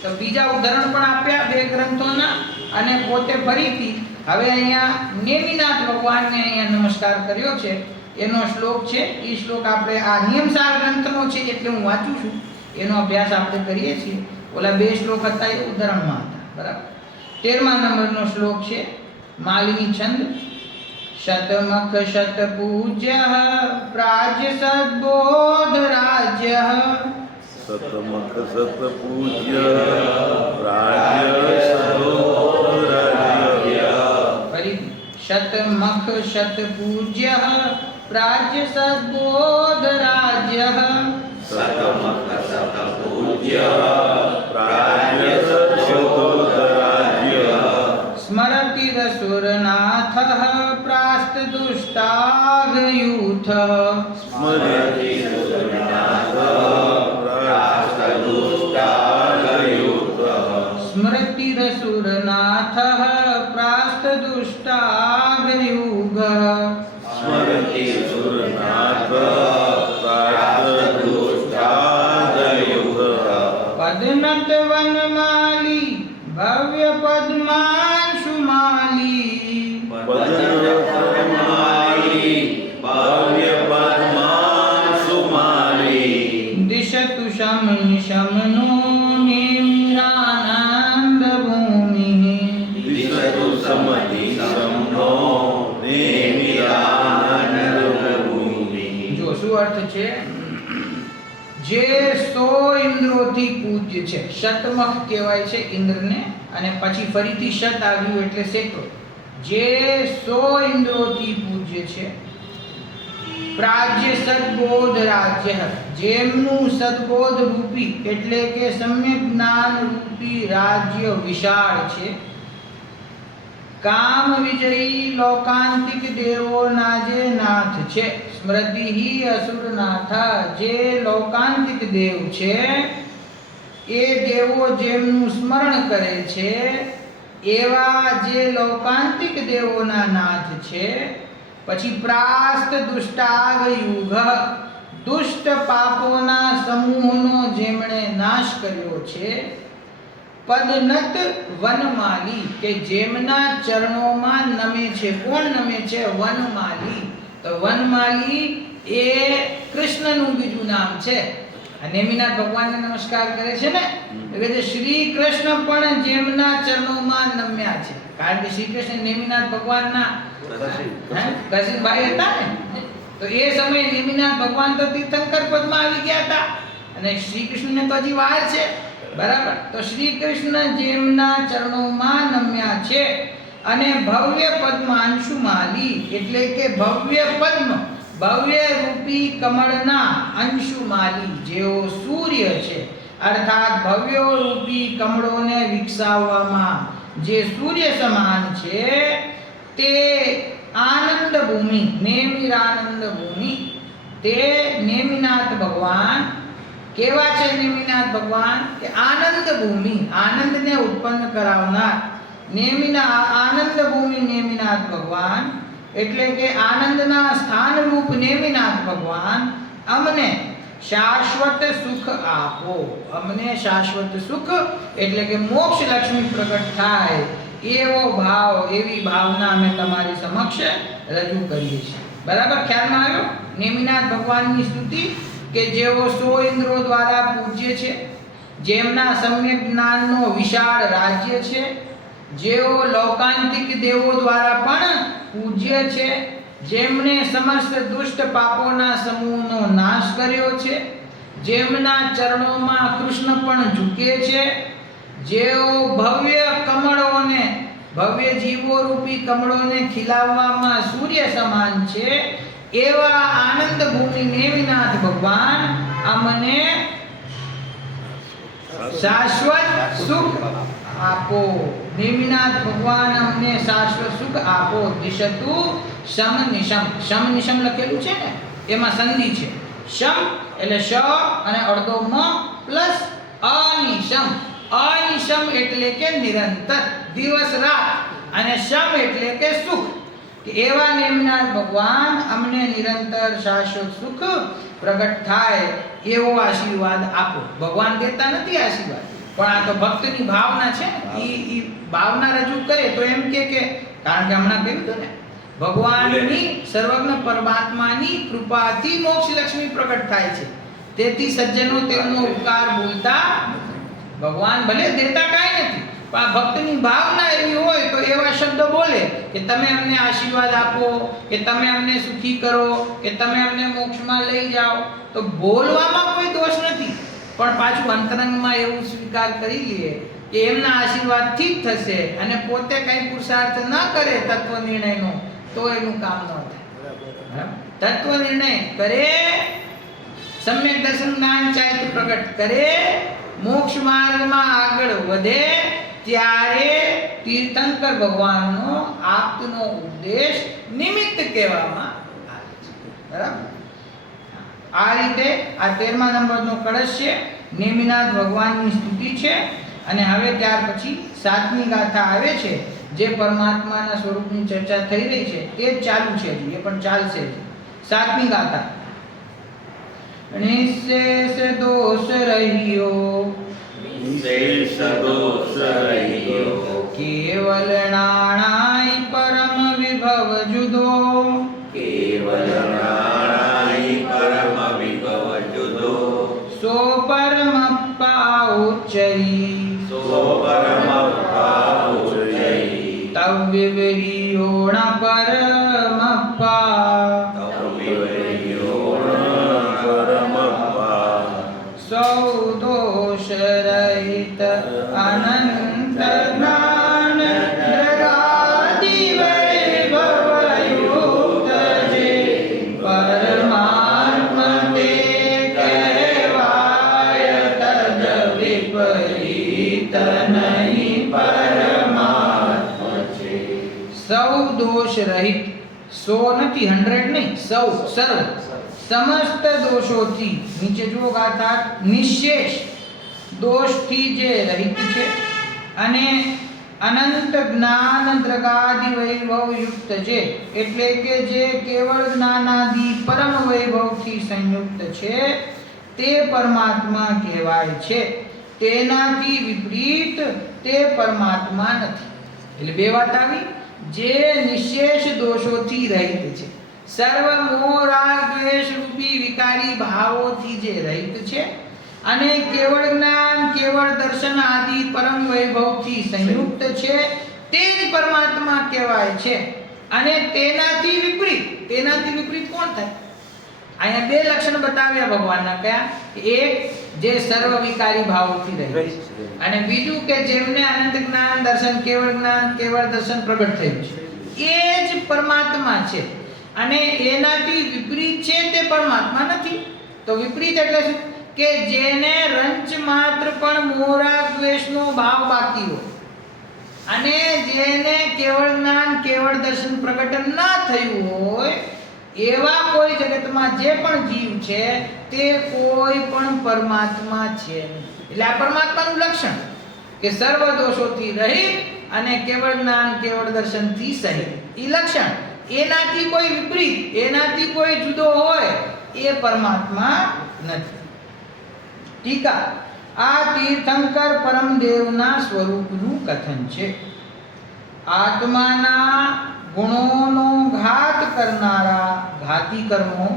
તો બીજા ઉદાહરણ પણ આપ્યા બે ગ્રંથોના, અને પોતે ફરીથી હવે અહીંયા નેમિનાથ ભગવાનને અહીંયા નમસ્કાર કર્યો છે. એનો શ્લોક છે. એ શ્લોક આપણે આ નિયમસાર ગ્રંથનો છે એટલે હું વાંચું છું, એનો અભ્યાસ આપણે કરીએ છીએ. ઓલા બે શ્લોક હતા એ ઉદાહરણમાં હતા, બરાબર. 13મા નંબરનો શ્લોક છે, માલિની છંદ. શતમખ શત પૂજ્ય પ્રાજ્ય સદબોધ રાજ્ય. સતમખ સત પૂજ્ય રાજ્ય સદબોધ રાજ્ય. ફરીથી શતમખ શત પૂજ્ય પ્રાજ્ય સદબોધ રાજ્ય. સતમખ સત પૂજ્ય રાજ્ય સદબોધ રાજ્ય. સ્મરતિ રસુરનાથ પ્રાસ્ત દુષ્ટાગયુથ. સ્મરતિ સુરનાથ પ્રાસ્ત દુષ્ટાગયુથ. સ્મૃતિ રસુરનાથ પ્રાસ્ત દુષ્ટાગયુગ. સ્મરતિ સુરનાથ પ્રાસ્ત દુષ્ટાગયુથ. પદનત વનમાલી ભવ્ય પદ્માંશુમાલી પદ્મમાલી ભવ્ય પદ્માંશુમાલી દિશતુ શમ શમનો નિમિરાનંદ ભૂમિ દિશતુ સમધિ સમનો નેમિરાનંદ ભૂમિ. જો શું અર્થ છે? જે 100 ઇન્દ્રોથી પૂજ્ય છે, શતમખ કહેવાય છે ઇન્દ્રને, અને પછી ફરીથી શત આવ્યું એટલે સેંકડો. જે 100 ઇન્દ્રોથી પૂજ્ય છે, પ્રાજ્ય સદબોધ રાજ્ય, જેમનું સદબોધ રૂપી એટલે કે સમ્યક જ્ઞાન રૂપી રાજ્ય વિશાળ છે. કામ વિજયી લોકાંતિક દેવોના જે નાથ છે, સ્મૃતિહિ અસુરનાથ, જે લોકાંતિક દેવ છે એ દેવો જેમનું સ્મરણ કરે છે એવા જે લોકાંતિક દેવોના નાથ છે. પછી પ્રાસ્ત દુષ્ટાગ યુગ, દુષ્ટ પાપોના સમૂહનો જેમણે નાશ કર્યો છે. પદનત વનમાલી, કે જેમના ચરણોમાં નમે છે. કોણ નમે છે? વનમાલી. તો વનમાલી એ કૃષ્ણનું બીજું નામ છે. નેમિનાથ ભગવાનને નમસ્કાર કરે છે ને, એટલે કે શ્રી કૃષ્ણ પણ જેમના ચરણોમાં નમ્યા છે. કારણ કે શ્રી કૃષ્ણ નેમિનાથ ભગવાનના કસીભાઈ હતા ને, તો એ સમયે નેમિનાથ ભગવાન તો તીર્થંકર પદમાં આવી ગયા હતા અને શ્રી કૃષ્ણને તો હજી વાર છે, બરાબર. તો શ્રી કૃષ્ણ જેમના ચરણોમાં નમ્યા છે. અને ભવ્ય પદ્માંશુમાલી એટલે કે ભવ્ય પદ્મ, ભવ્ય રૂપી કમળના અંશુમાલી, જેઓ સૂર્ય છે, અર્થાત ભવ્ય રૂપી કમળોને વિકસાવવામાં જે સૂર્ય સમાન છે, તે આનંદ ભૂમિ, નેમિરાનંદ ભૂમિ, તે નેમિનાથ ભગવાન કેવા છે? નેમિનાથ ભગવાન કે આનંદ ભૂમિ, આનંદને ઉત્પન્ન કરાવનાર. આનંદ ભૂમિ નેમિનાથ ભગવાન એટલે કે આનંદના સ્થાન રૂપ નેમિનાથ ભગવાન અમને શાશ્વત સુખ આપો. અમને શાશ્વત સુખ એટલે કે મોક્ષ લક્ષ્મી પ્રગટ થાય એવો ભાવ, એવી ભાવના અમે તમારી સમક્ષ રજૂ કરીએ છીએ. બરાબર, ખ્યાલમાં આવ્યો? નેમિનાથ ભગવાનની સ્તુતિ કે જેઓ 100 ઇન્દ્રો દ્વારા પૂજ્ય છે, જેમના સમ્યક જ્ઞાનનો વિશાળ રાજ્ય છે, જેઓ લોકાંતિક દેવો દ્વારા પણ પૂજ્ય છે, જેમણે સમસ્ત દુષ્ટ પાપોના સમૂહનો નાશ કર્યો છે, જેમના ચરણોમાં કૃષ્ણ પણ ઝૂકે છે, જેઓ ભવ્ય કમળોને, ભવ્ય જીવો રૂપી કમળોને ખીલાવવામાં સૂર્ય સમાન છે, એવા આનંદ ભૂમિ નેમિનાથ ભગવાન અમને શાશ્વત સુખ આપો. નેમિનાથ ભગવાન અમને શાશ્વત સુખ આપો. દિશતુ શમ નિશમ, શમ નિશમ લખેલું છે ને, એમાં સંધિ છે. શમ એટલે શ અને અડધો મ પ્લસ અનિશમ. અનિશમ એટલે કે નિરંતર, દિવસ રાત, અને શમ એટલે કે સુખ. કે એવા નેમિનાથ ભગવાન અમને નિરંતર શાશ્વત સુખ પ્રગટ થાય એવો આશીર્વાદ આપો. ભગવાન દેતા નથી આશીર્વાદ, પણ આ તો ભક્તની ભાવના છે ને, ઈ ભાવના રજૂ કરે તો એમ કે કારણ કે હમણાં કહ્યું હતું ને, ભગવાનની સર્વજ્ઞ પરમાત્માની કૃપાથી મોક્ષ લક્ષ્મી પ્રગટ થાય છે. તેથી સજ્જનો તેમનો ઉપકાર ભૂલતા. ભગવાન ભલે દેતા કાંઈ નથી, પણ આ ભક્તની ભાવના એવી હોય તો એવા શબ્દો બોલે કે તમે અમને આશીર્વાદ આપો, કે તમે અમને સુખી કરો, કે તમે અમને મોક્ષમાં લઈ જાઓ. તો બોલવામાં કોઈ દોષ નથી, પણ પાછું અંતરંગમાં એવું સ્વીકાર કરી લે કે એમના આશીર્વાદથી જ થશે, અને પોતે કંઈ પુરુષાર્થ ન કરે તત્વ નિર્ણયનો તો એનું કામ ન થાય. તત્વ નિર્ણય કરે, સમ્યક દર્શન જ્ઞાન ચારિત્ર પ્રગટ કરે, મોક્ષ માર્ગમાં આગળ વધે, ત્યારે તીર્થંકર ભગવાનનો આપ્તનો ઉપદેશ નિમિત્ત કહેવામાં આવે છે. બરાબર, આ રીતે આ 13મા નંબરનો કળશ છે, નેમિનાથ ભગવાનની સ્તુતિ છે. અને હવે ત્યાર પછી 7મી ગાથા આવે છે, જે પરમાત્માના સ્વરૂપની ચર્ચા થઈ રહી છે તે જ ચાલુ છે, એ પણ ચાલશે. 7મી ગાથા. નિશેષ દોષ રહ્યો નિશેષ દોષ રહ્યો કેવલ નાણાય પરમ વિભવ જુદો કેવલ નાણાઈ પરમ વિભવ જુદો સો પરમ પાઉચરી સો પરમ પાઉચય તવ્ય વિયોણા પરમ પા સૌ દોષ રહિત અનંત જ્ઞાન જગાદિ વૈભવયુક્ત જે પરમાત્મા તે કહેવાય તદ વિપરીત નહીં પરમાત્મા છે. સૌ દોષ રહિત, સો નથી 100 નહીં, સૌ સર્વ સમસ્ત દોષોથી, નીચે જુઓ ગાથા, નિશેષ દોષથી જે રહિત છે અને અનંત જ્ઞાન દ્રગાદિ વૈભવ યુક્ત છે, એટલે કે જે કેવળ જ્ઞાનાદિ પરમ વૈભવથી સંયુક્ત છે તે પરમાત્મા કહેવાય છે. તેનાથી વિપરીત તે પરમાત્મા નથી. એટલે બે વાત આવી. જે નિશેષ દોષોથી રહિત છે, સર્વ મોહ રાગ દ્વેષ રૂપી વિકારી ભાવોથી જે રહિત છે અને કેવળ જ્ઞાન કેવળ દર્શન આદિ પરમ વૈભવથી સંયુક્ત છે તે જ પરમાત્મા કહેવાય છે. અને તેનાથી વિપરીત કોણ થાય? અહીંયા બે લક્ષણ બતાવ્યા ભગવાનના. કયા? એક જે સર્વ વિકારી ભાવોથી રહિત છે અને બીજું કે જેમને અનંત જ્ઞાન દર્શન કેવળ દર્શન પ્રગટ થયું છે એ જ પરમાત્મા છે. અને એનાથી વિપરીત છે તે પરમાત્મા નથી. તો વિપરીત એટલે શું? કે જેને રંચ માત્ર પણ મોહ રાગ દ્વેષનો ભાવ બાકી હોય અને જેને કેવળ જ્ઞાન કેવળ દર્શન પ્રગટ ન થયું હોય એવા કોઈ જગતમાં જે પણ જીવ છે તે કોઈ પણ પરમાત્મા છે નહીં. એટલે આ પરમાત્માનું લક્ષણ કે સર્વ દોષોથી રહિત અને કેવળ જ્ઞાન કેવળ દર્શનથી સહિત, એ લક્ષણ. એનાથી કોઈ વિપરીત, એનાથી કોઈ જુદો હોય એ પરમાત્મા નથી. ટીકા. આ તીર્થંકર પરમદેવના સ્વરૂપનું કથન છે. આત્માના ગુણોનો ઘાત કરનારા ઘાતી કર્મો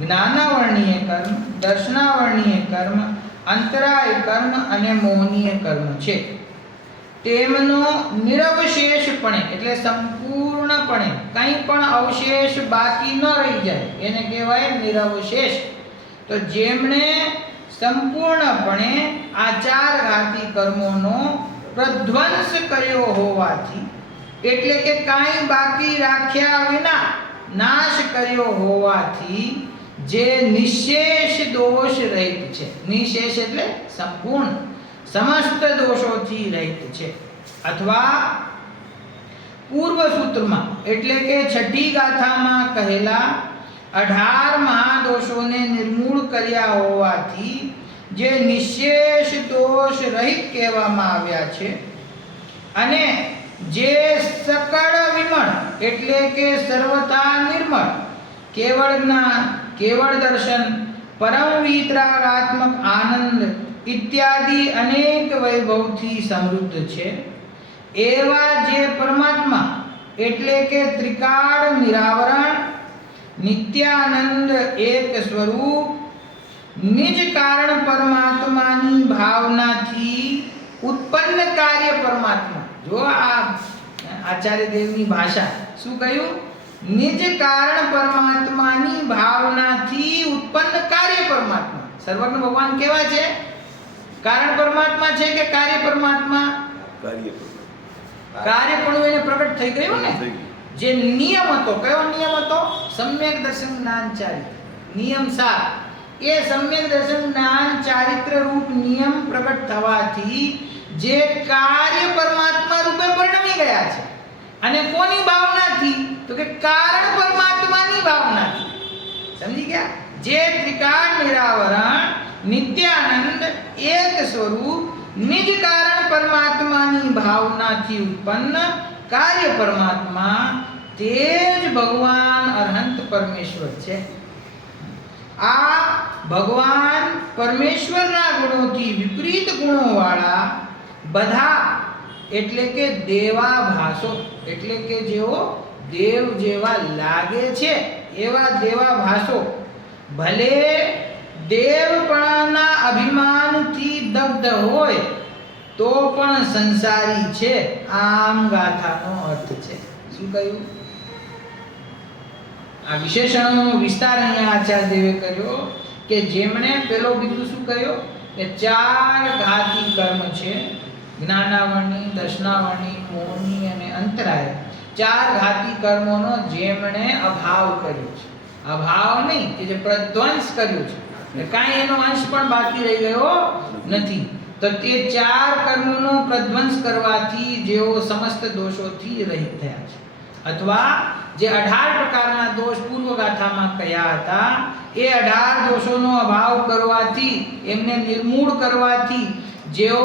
જ્ઞાનાવર્ણીય કર્મ, દર્શનાવર્ણીય કર્મ, અંતરાય કર્મ અને મોહનીય કર્મ છે. તેમનો નિરવશેષપણે એટલે સંપૂર્ણપણે કંઈ પણ અવશેષ બાકી ન રહી જાય એને કહેવાય નિરવશેષ. તો જેમણે સંપૂર્ણપણે આ ચાર ઘાતી કર્મોનો પ્રધ્વંસ કર્યો હોવાથી, એટલે કે કાંઈ બાકી રાખ્યા વિના નાશ કર્યો હોવાથી જે નિશેષ દોષ રહિત છે. નિશેષ એટલે સંપૂર્ણ, સમસ્ત દોષોથી રહિત છે. અથવા પૂર્વ સૂત્રમાં એટલે કે છઠ્ઠી ગાથામાં કહેલા 18 મહાદોષોને નિર્મૂળ કર્યા હોવાથી જે નિશેષ દોષ રહિત કહેવામાં આવ્યા છે. અને જે સકળ વિમળ એટલે કે સર્વથા નિર્મળ કેવળ જ્ઞાન કેવળ દર્શન પરમ વિતરાગાત્મક આનંદ ઇત્યાદિ અનેક વૈભવથી સમૃદ્ધ છે એવા જે પરમાત્મા એટલે કે ત્રિકાળ નિરાવરણ નિત્યાનંદ એક સ્વરૂપ નિજ કારણ પરમાત્માની ભાવનાથી ઉત્પન્ન કાર્ય પરમાત્મા. જો આ આચાર્ય દેવની ભાષા શું કહ્યું? નિજ કારણ પરમાત્માની ભાવનાથી ઉત્પન્ન કાર્ય પરમાત્મા. સર્વજ્ઞ ભગવાન કેવા છે? કારણ પરમાત્મા છે કે કાર્ય પરમાત્મા? કાર્યપણું એને પ્રગટ થઈ ગયું ને. જે નિયમ હતો, કયો નિયમ હતો? સમ્યક દર્શન જ્ઞાન ચારિત્ર. નિયમ 7 એ સમ્યક દર્શન જ્ઞાન ચારિત્ર રૂપ નિયમ પ્રગટ થવાથી જે કાર્ય પરમાત્મા રૂપે પરિણમી ગયા છે. અને કોની ભાવનાથી? તો કે કારણ પરમાત્માની ભાવનાથી. સમજી ગયા? જે ત્રિકાળ નિરાવરણ નિત્યાનંદ એક સ્વરૂપ નિજ કારણ પરમાત્માની ભાવનાથી ઉત્પન્ન કાર્ય પરમાત્મા તે જ ભગવાન અરહંત પરમેશ્વર છે. આ ભગવાન પરમેશ્વરના ગુણોથી વિપરીત ગુણોવાળા બધા એટલે કે દેવાભાસો એટલે કે જેઓ દેવ જેવા લાગે છે એવા દેવાભાસો ભલે દેવપણાના અભિમાનથી દગ્ધ હોય તો પણ સંસારી છે. આમ ગાથાનો અર્થ છે. શું કહ્યું? આ વિશેષણનો વિસ્તાર અહીંયા આચાર્ય દેવે કર્યો કે જેમણે પેલો બિંદુ શું કહ્યો કે 4 ઘાતી કર્મ છે, જ્ઞાનાવરણી, દર્શનાવરણી, મોહની અને અંતરાય. 4 ઘાતી કર્મોનો જેમણે અભાવ કર્યો છે. અભાવ નહીં કે જે પ્રધ્વંસ કર્યો છે, કાંઈ એનો અંશ પણ બાકી રહી ગયો નથી. તો તે 4 કર્મોનો પ્રધ્વંસ કરવાથી જેઓ સમસ્ત દોષોથી રહિત થયા છે, અથવા જે 18 પ્રકારના દોષ પૂર્વ ગાથામાં કયા હતા એ 18 દોષોનો અભાવ કરવાથી, એમને નિર્મૂળ કરવાથી જેઓ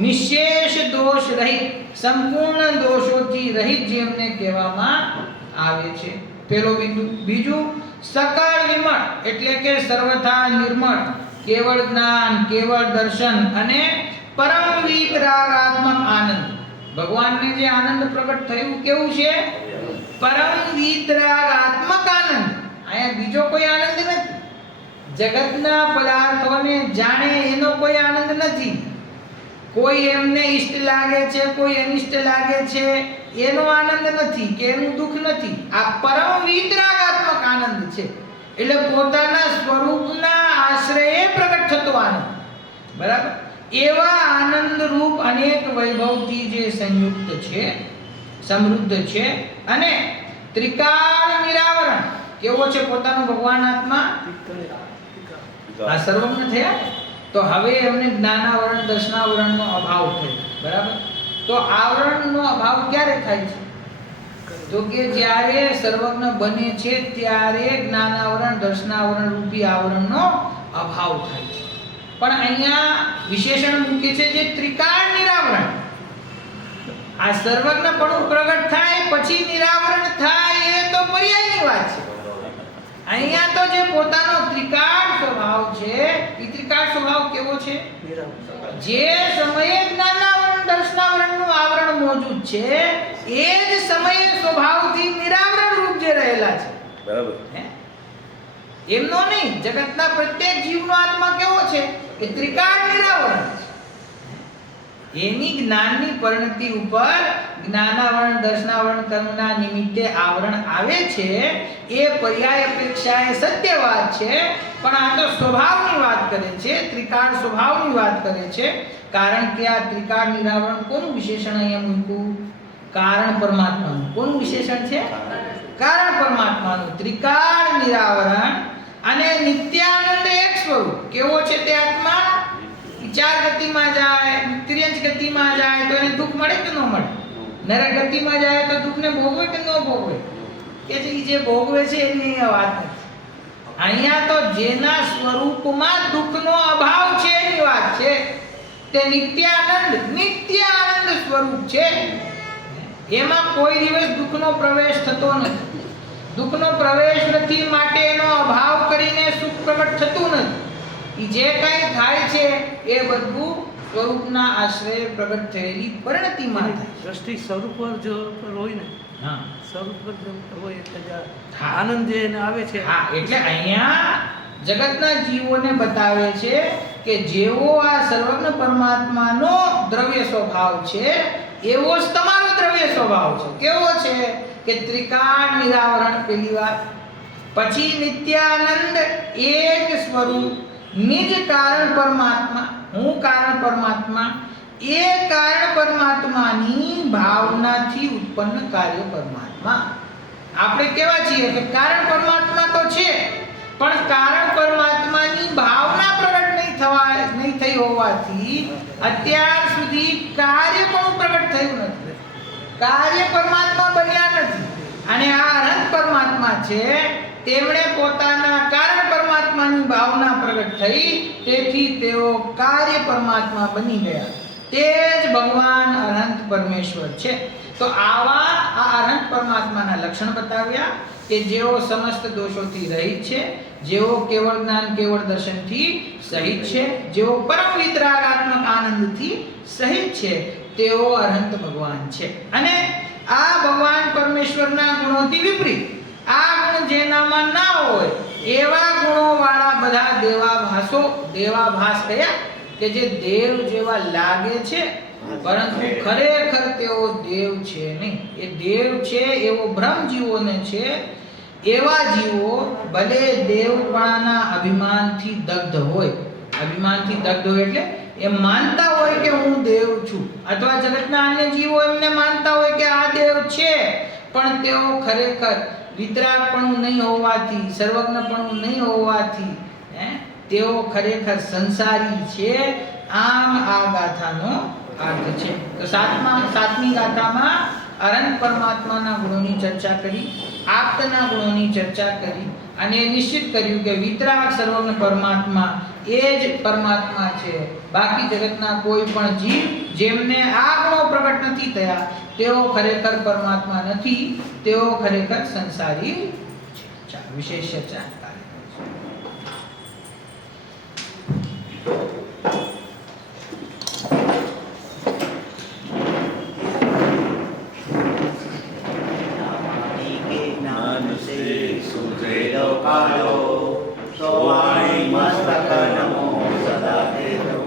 નિશેષ દોષ રહિત, સંપૂર્ણ દોષોથી રહિત જેમને કહેવામાં આવે છે. પેલો બિંદુ. બીજું સકળ વિમળ એટલે કે સર્વથા નિર્મળ, કેવળ જ્ઞાન, કેવળ દર્શન અને પરમ વિતરાગાત્મક આનંદ. ભગવાનને જે આનંદ પ્રગટ થયું કેવું છે? પરમ વિતરાગાત્મક આનંદ. અહીંયા બીજો કોઈ આનંદ નથી. જગતના પદાર્થોને જાણે એનો કોઈ આનંદ નથી. કોઈ એમને ઈષ્ટ લાગે છે, કોઈ અનિષ્ટ લાગે છે, એનો આનંદ નથી કે એનું દુઃખ નથી. આ પરમ વિતરાગાત્મક આનંદ છે. એટલે પોતાના સ્વરૂપના આશ્રયે પ્રગટ થતો આનંદ. બરાબર? એવા આનંદ રૂપ અનેક વૈભવથી જે સંયુક્ત છે, સમૃદ્ધ છે અને ત્રિકાળ નિરાવરણ કેવો છે પોતાનો ભગવાન આત્મા? આ સર્વજ્ઞ થયા. તો હવે એમને જ્ઞાનાવરણ, દર્શનાવરણનો અભાવ થયો. બરાબર? તો આવરણનો અભાવ ક્યારે થાય છે? તો કે જ્યારે સર્વજ્ઞ બને છે ત્યારે જ્ઞાનાવરણ, દર્શનાવરણ રૂપી આવરણનો અભાવ થાય છે. પણ અહીંયા વિશેષણ મૂકે છે જે ત્રિકાળ નિરાવરણ. આ સર્વજ્ઞપણું પ્રગટ થાય પછી નિરાવરણ થાય એ તો પર્યાયની વાત છે. અહીંયા તો જે પોતાનો ત્રિકાળ સ્વભાવ છે, એ ત્રિકાળ સ્વભાવ કેવો છે? જે સમયે જ્ઞાનાવરણ, દર્શનાવરણનું આવરણ મોજૂદ છે એ જ સમયે સ્વભાવથી નિરાવરણ રૂપ જે રહેલા છે. બરાબર. એમનો નહીં. જગતના પ્રત્યેક જીવનો આત્મા કેવો છે? એ ત્રિકાળ નિરાવરણ. એની જ્ઞાનની પરિણતિ ઉપર જ્ઞાનાવરણ, દર્શનાવરણ કર્મના નિમિત્તે આવરણ આવે છે એ પર્યાય અપેક્ષાએ સત્ય વાત છે. પણ આ તો સ્વભાવની વાત કરે છે, ત્રિકાળ સ્વભાવની વાત કરે છે. કારણ કે આ ત્રિકાળ નિરાવરણ કોનું વિશેષણ અહીંયા મૂક્યું? કારણ પરમાત્માનું. કોનું વિશેષણ છે? કારણ પરમાત્માનું. ત્રિકાળ નિરાવરણ અને નિત્યાનંદ એક સ્વરૂપ. કેવો છે તે આત્મા? 4 ગતિમાં જાય, ત્રિયંશ ગતિમાં જાય તો એને દુઃખ મળે કે ન મળે? નરક ગતિમાં જાય તો દુઃખને ભોગવે કે ન ભોગવે? કે જે ભોગવે છે એની વાત નથી. અહીંયા તો જેના સ્વરૂપમાં દુઃખનો અભાવ છે એની વાત છે. તે નિત્યાનંદ, નિત્ય આનંદ સ્વરૂપ છે. એમાં કોઈ દિવસ દુઃખનો પ્રવેશ થતો નથી. દુઃખનો પ્રવેશ નથી માટે એનો અભાવ કરીને સુખ પ્રગટ થતું નથી. જે કંઈ થાય છે એ બધું સ્વરૂપના આશ્રય પ્રગટ થયેલી પરિણતિમાં થાય. દ્રષ્ટિ સ્વરૂપ પર જો હોય ને, હા, સ્વરૂપ પર જો હોય એટલે આનંદ જે એને આવે છે. હા, એટલે અહીંયા જગતના જીવોને બતાવે છે કે જેવો આ સર્વજ્ઞ પરમાત્માનો દ્રવ્ય સ્વભાવ છે એવો જ તમારો દ્રવ્ય સ્વભાવ છે. કેવો છે? કે ત્રિકાળ નિરાવરણ પેલી વાત, પછી નિત્યાનંદ એક સ્વરૂપ, નિજ કારણ પરમાત્મા, હું કારણ પરમાત્મા, એ કારણ પરમાત્માની ભાવનાથી ઉત્પન્ન કાર્ય પરમાત્મા. આપણે કેવા છીએ કે કારણ પરમાત્મા તો છે પણ કારણ પરમાત્માની ભાવના પ્રગટ નહીં થઈ હોવાથી અત્યાર સુધી કાર્ય પણ પ્રગટ થયું નથી. કાર્ય પરમાત્મા બન્યા નથી. અને આ અનંત પરમાત્મા છે, તેમણે પોતાના કારણ પરમાત્માની ભાવના પ્રગટ થઈ, તેથી તેઓ કાર્ય પરમાત્મા બની ગયા. તે જ ભગવાન અનંત પરમેશ્વર છે. તો આવા આ અનંત પરમાત્માના લક્ષણ બતાવ્યા કે જેઓ સમસ્ત દોષોથી રહિત છે, જેઓ કેવળ જ્ઞાન કેવળ દર્શનથી સહિત છે, જેઓ પરમ વિતરાગાત્મક આનંદથી સહિત છે, તેઓ અરહંત ભગવાન છે. અને આ ભગવાન પરમેશ્વરના ગુણોથી વિપરીત આ ગુણ જેનામાં ના હોય એવા ગુણો વાળા બધા દેવાભાસ કયા કે જે દેવ જેવા લાગે છે પરંતુ ખરેખર તેઓ દેવ છે નહીં. એ દેવ છે એવો ભ્રમ જીવોને છે. એવા જીવો ભલે દેવપણાના અભિમાનથી દગ્ધ હોય, અભિમાનથી દગ્ધ હોય એટલે એ માનતા હોય કે હું દેવ છું, અથવા જગતના અન્ય જીવો એમને માનતા હોય કે આ દેવ છે, પણ તેઓ ખરેખર વિતરાગપણું નહીં હોવાથી, સર્વજ્ઞપણું નહીં હોવાથી તેઓ ખરેખર સંસારી છે. આમ આ ગાથાનો અર્થ છે. તો સાતમી ગાથામાં અનંત પરમાત્માના ગુણોની ચર્ચા કરી, આપ્તના ગુણોની ચર્ચા કરી અને નિશ્ચિત કર્યું કે વિતરાગ સર્વજ્ઞ પરમાત્મા એ જ પરમાત્મા છે. બાકી જગતના કોઈ પણ જીવ જેમને આ ગુણો પ્રગટ નથી થયા તેઓ ખરેખર પરમાત્મા નથી, તેઓ ખરેખર સંસારી છે. વિશેષ ચર્ચા કાલો સોવાણી મસ્તક નમો સદા દેવો.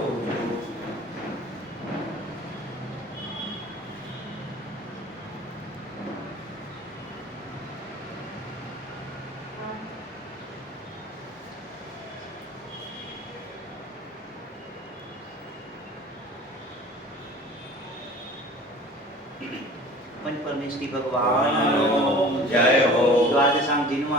पंच परमेष्टि भगवान जय हो. द्वादशांग जिन्मा